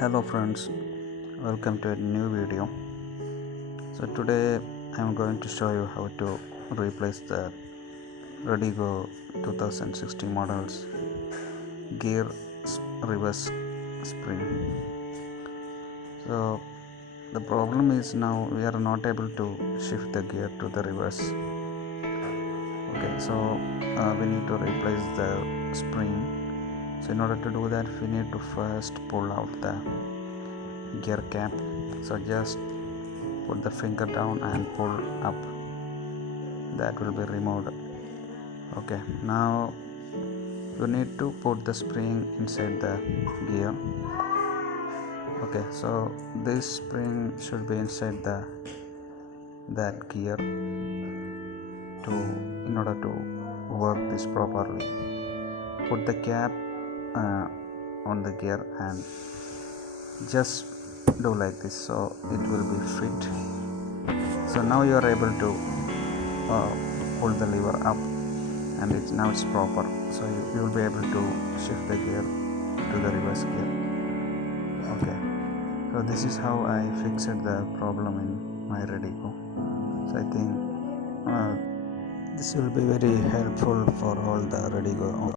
Hello friends, welcome to a new video. So today I am going to show you how to replace the Redi 2016 models gear reverse spring. So the problem is now we are not able to shift the gear to the reverse. Okay, so we need to replace the spring. So in order to do that, we need to first pull out the gear cap. So just put the finger down and pull up, that will be removed. Okay, now you need to put the spring inside the gear. Okay, so this spring should be inside that gear to in order to work this properly. Put the cap on the gear and just do like this, so it will be fit. So now you are able to pull the lever up and now it's proper, so you will be able to shift the gear to the reverse gear. Okay, so this is how I fixed the problem in my Redi. So I think this will be very helpful for all the Redi